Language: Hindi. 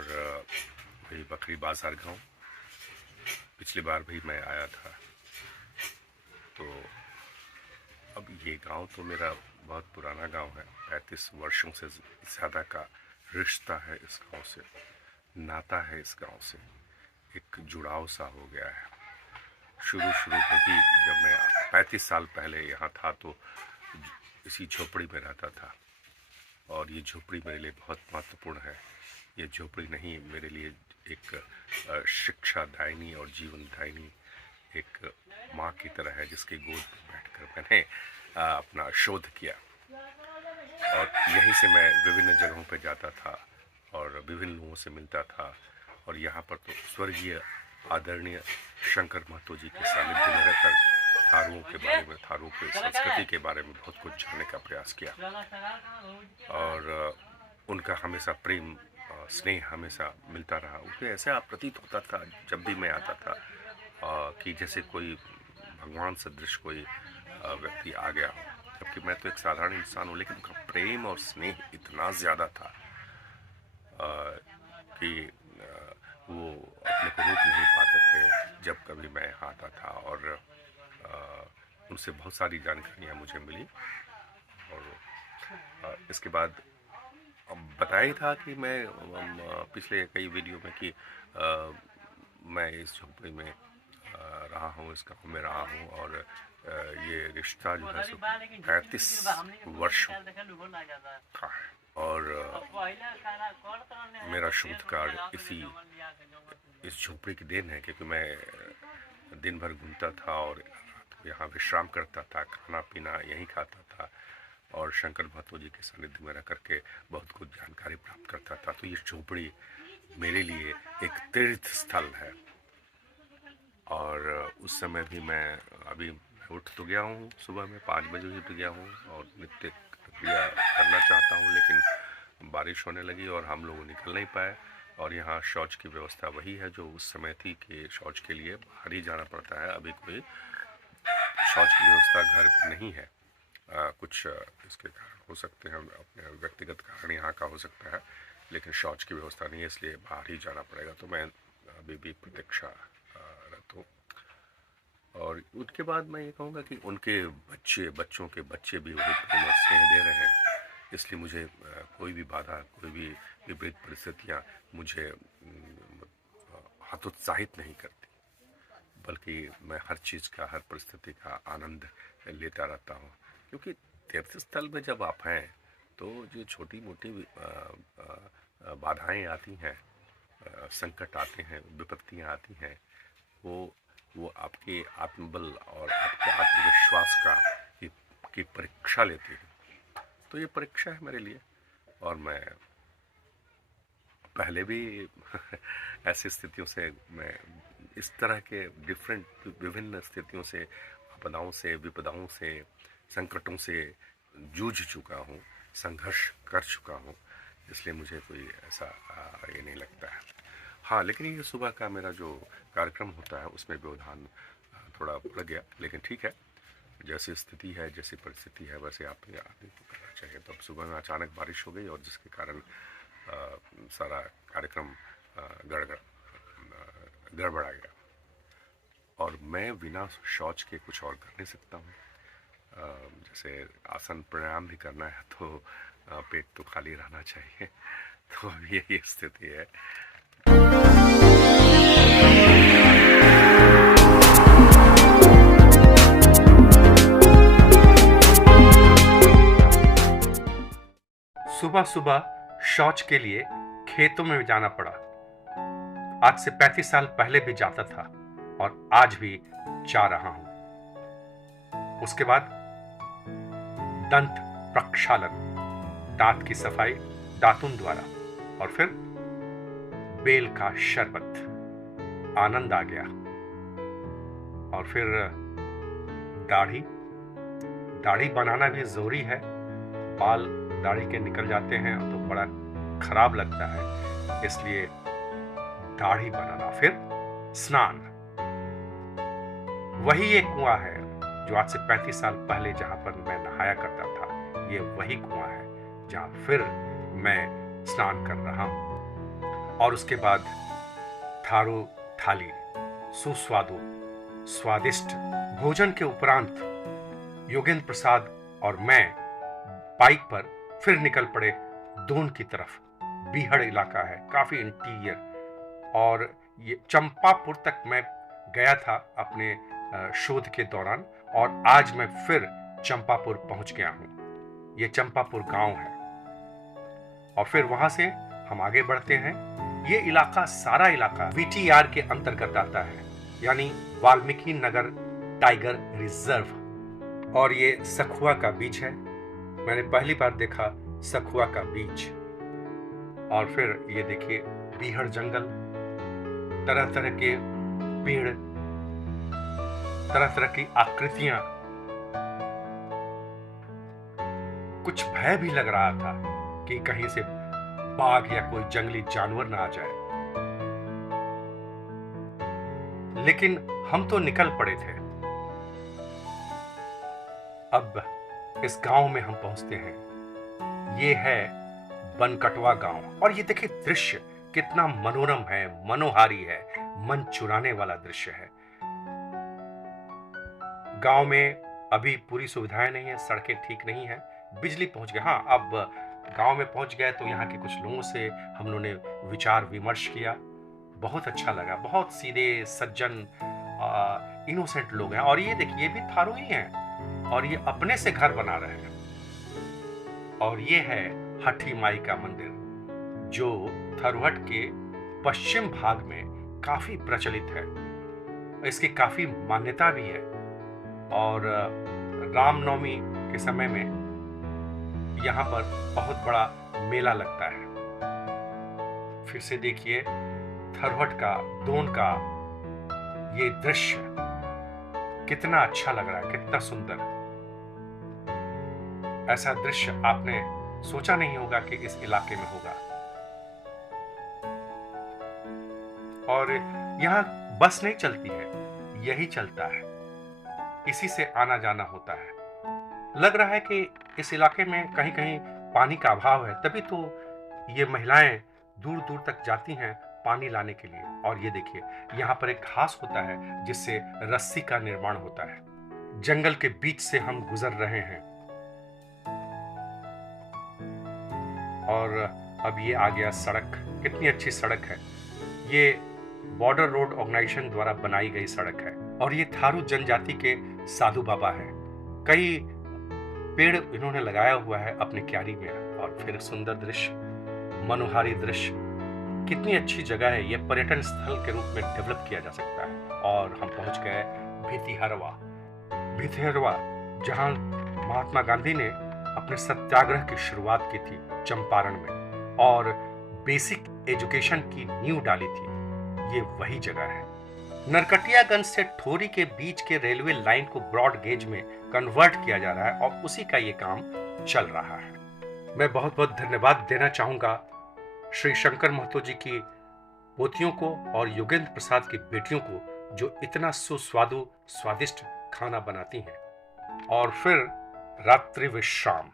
और वही बकरी बाजार गांव। पिछली बार भी मैं आया था। तो अब ये गांव तो मेरा बहुत पुराना गांव है, 35 वर्षों से ज़्यादा का रिश्ता है इस गांव से, नाता है इस गांव से, एक जुड़ाव सा हो गया है। शुरू में भी जब मैं 35 साल पहले यहाँ था तो इसी झोपड़ी में रहता था, और ये झोपड़ी मेरे लिए बहुत महत्वपूर्ण है। ये झोपड़ी नहीं, मेरे लिए एक शिक्षादायिनी और जीवनदायिनी एक माँ की तरह है, जिसकी गोद में बैठकर मैंने अपना शोध किया। और यहीं से मैं विभिन्न जगहों पर जाता था और विभिन्न लोगों से मिलता था। और यहाँ पर तो स्वर्गीय आदरणीय शंकर महतो जी के सानिध्य में रहकर थारुओं के बारे में, थारुओं की संस्कृति के बारे में बहुत कुछ जानने का प्रयास किया। और उनका हमेशा प्रेम स्नेह हमेशा मिलता रहा। उसे ऐसा प्रतीत होता था जब भी मैं आता था कि जैसे कोई भगवान सदृश कोई व्यक्ति आ गया हो, जबकि मैं तो एक साधारण इंसान हूँ, लेकिन उनका प्रेम और स्नेह इतना ज़्यादा था कि वो अपने को रोक नहीं पाते थे जब कभी मैं यहाँ आता था। और उनसे बहुत सारी जानकारियाँ मुझे मिली। और इसके बाद बताया था कि मैं पिछले कई वीडियो में कि मैं इस झोपड़ी में रहा हूँ, इस गाँव में रहा हूँ, और ये रिश्ता जो है 35 वर्षों का है। और मेरा शोध कार्य इस झोपड़ी की देन है, क्योंकि मैं दिन भर घूमता था और यहाँ विश्राम करता था, खाना पीना यहीं खाता था, और शंकर महतो जी के सानिध्य में रह करके बहुत कुछ जानकारी प्राप्त करता था। तो ये झोपड़ी मेरे लिए एक तीर्थ स्थल है। और उस समय भी मैं अभी उठ तो गया हूँ, सुबह में 5 बजे उठ गया हूँ और नित्य क्रिया करना चाहता हूँ, लेकिन बारिश होने लगी और हम लोग निकल नहीं पाए। और यहाँ शौच की व्यवस्था वही है जो उस समय थी कि शौच के लिए बाहर ही जाना पड़ता है। अभी कोई शौच की व्यवस्था घर में नहीं है। कुछ इसके कारण हो सकते हैं, अपने व्यक्तिगत कारण यहाँ का हो सकता है, लेकिन शौच की व्यवस्था नहीं है, इसलिए बाहर ही जाना पड़ेगा। तो मैं अभी भी प्रतीक्षा रत हूँ। और उसके बाद मैं ये कहूँगा कि उनके बच्चों के बच्चे भी वही प्रेम और स्नेह दे रहे हैं, इसलिए मुझे कोई भी बाधा, कोई भी विपरीत परिस्थितियाँ मुझे हतोत्साहित नहीं करती, बल्कि मैं हर चीज़ का, हर परिस्थिति का आनंद लेता रहता हूँ। क्योंकि तीर्थ स्थल में जब आप हैं तो जो छोटी मोटी बाधाएं आती हैं, संकट आते हैं, विपत्तियाँ आती हैं, वो आपके आत्मबल और आपके आत्मविश्वास की परीक्षा लेती है। तो ये परीक्षा है मेरे लिए। और मैं पहले भी ऐसी स्थितियों से, मैं इस तरह के विभिन्न स्थितियों से, आपदाओं से, विपदाओं से, संकटों से जूझ चुका हूँ, संघर्ष कर चुका हूँ, इसलिए मुझे कोई ऐसा ये नहीं लगता है। हाँ, लेकिन ये सुबह का मेरा जो कार्यक्रम होता है उसमें व्यवधान थोड़ा बढ़ गया, लेकिन ठीक है, जैसी स्थिति है, जैसी परिस्थिति है, वैसे आदमी को करना चाहिए। तो अब सुबह में अचानक बारिश हो गई और जिसके कारण सारा कार्यक्रम गड़बड़ा गया। और मैं बिना शौच के कुछ और कर नहीं सकता हूँ। जैसे आसन प्राणायाम भी करना है तो पेट तो खाली रहना चाहिए। तो अब यही स्थिति है। सुबह सुबह शौच के लिए खेतों में जाना पड़ा। आज से 35 साल पहले भी जाता था और आज भी जा रहा हूं। उसके बाद दंत प्रक्षालन, दांत की सफाई दातुन द्वारा, और फिर बेल का शरबत। आनंद आ गया। और फिर दाढ़ी बनाना भी जरूरी है। बाल दाढ़ी के निकल जाते हैं तो बड़ा खराब लगता है, इसलिए दाढ़ी बनाना। फिर स्नान। वही एक कुआं है जो आज से 35 साल पहले जहां पर मैं नहाया करता था। ये वही कुआं है जहां फिर मैं स्नान कर रहा हूं। और उसके बाद थारू थाली, सुस्वादु स्वादिष्ट भोजन के उपरांत योगेंद्र प्रसाद और मैं बाइक पर फिर निकल पड़े दून की तरफ। बीहड़ इलाका है, काफी इंटीरियर, और ये चंपापुर तक मैं गया था अपने शोध के दौरान, और आज मैं फिर चंपापुर पहुंच गया हूं। ये चंपापुर गांव है और फिर वहां से हम आगे बढ़ते हैं। ये इलाका, सारा इलाका वीटीआर के अंतर्गत आता है, यानी वाल्मीकि नगर टाइगर रिजर्व। और ये सखुआ का बीच है, मैंने पहली बार देखा सखुआ का बीच। और फिर ये देखिए बीहड़ जंगल, तरह तरह के पेड़, तरह तरह की आकृतियां। कुछ भय भी लग रहा था कि कहीं से बाघ या कोई जंगली जानवर ना आ जाए, लेकिन हम तो निकल पड़े थे। अब इस गांव में हम पहुंचते हैं। ये है बनकटवा गांव, और ये देखिए दृश्य कितना मनोरम है, मनोहारी है, मन चुराने वाला दृश्य है। गांव में अभी पूरी सुविधाएं नहीं है, सड़कें ठीक नहीं है, बिजली पहुंच गई। हाँ, अब गांव में पहुंच गए तो यहाँ के कुछ लोगों से हम लोगों ने विचार विमर्श किया, बहुत अच्छा लगा। बहुत सीधे सज्जन इनोसेंट लोग हैं। और ये देखिए, ये भी थारू ही हैं और ये अपने से घर बना रहे हैं। और ये है हठी माई का मंदिर, जो थरुहट के पश्चिम भाग में काफी प्रचलित है, इसकी काफी मान्यता भी है। और रामनवमी के समय में यहाँ पर बहुत बड़ा मेला लगता है। फिर से देखिए थरुहट का, दोन का ये दृश्य कितना अच्छा लग रहा है, कितना सुंदर। ऐसा दृश्य आपने सोचा नहीं होगा कि इस इलाके में होगा। और यहाँ बस नहीं चलती है, यही चलता है, इसी से आना जाना होता है। लग रहा है कि इस इलाके में कहीं कहीं पानी का अभाव है, तभी तो ये महिलाएं दूर दूर तक जाती हैं पानी लाने के लिए। और ये देखिए यहाँ पर एक घास होता है जिससे रस्सी का निर्माण होता है। जंगल के बीच से हम गुजर रहे हैं और अब ये आ गया सड़क। कितनी अच्छी सड़क है, ये बॉर्डर रोड ऑर्गेनाइजेशन द्वारा बनाई गई सड़क है। और ये थारू जनजाति के साधु बाबा हैं, कई पेड़ इन्होंने लगाया हुआ है अपनी क्यारी में। और फिर सुंदर दृश्य, मनोहारी दृश्य, कितनी अच्छी जगह है। ये पर्यटन स्थल के रूप में डेवलप किया जा सकता है। और हम पहुंच गए भितिहरवा। भितिहरवा, जहां महात्मा गांधी ने अपने सत्याग्रह की शुरुआत की थी चंपारण में, और बेसिक एजुकेशन की नींव डाली थी, ये वही जगह है। नरकटियागंज से ठोरी के बीच के रेलवे लाइन को ब्रॉड गेज में कन्वर्ट किया जा रहा है और उसी का ये काम चल रहा है। मैं बहुत बहुत धन्यवाद देना चाहूंगा श्री शंकर महतो जी की पोतियों को और योगेंद्र प्रसाद की बेटियों को, जो इतना सुस्वादु स्वादिष्ट खाना बनाती हैं। और फिर रात्रि विश्राम।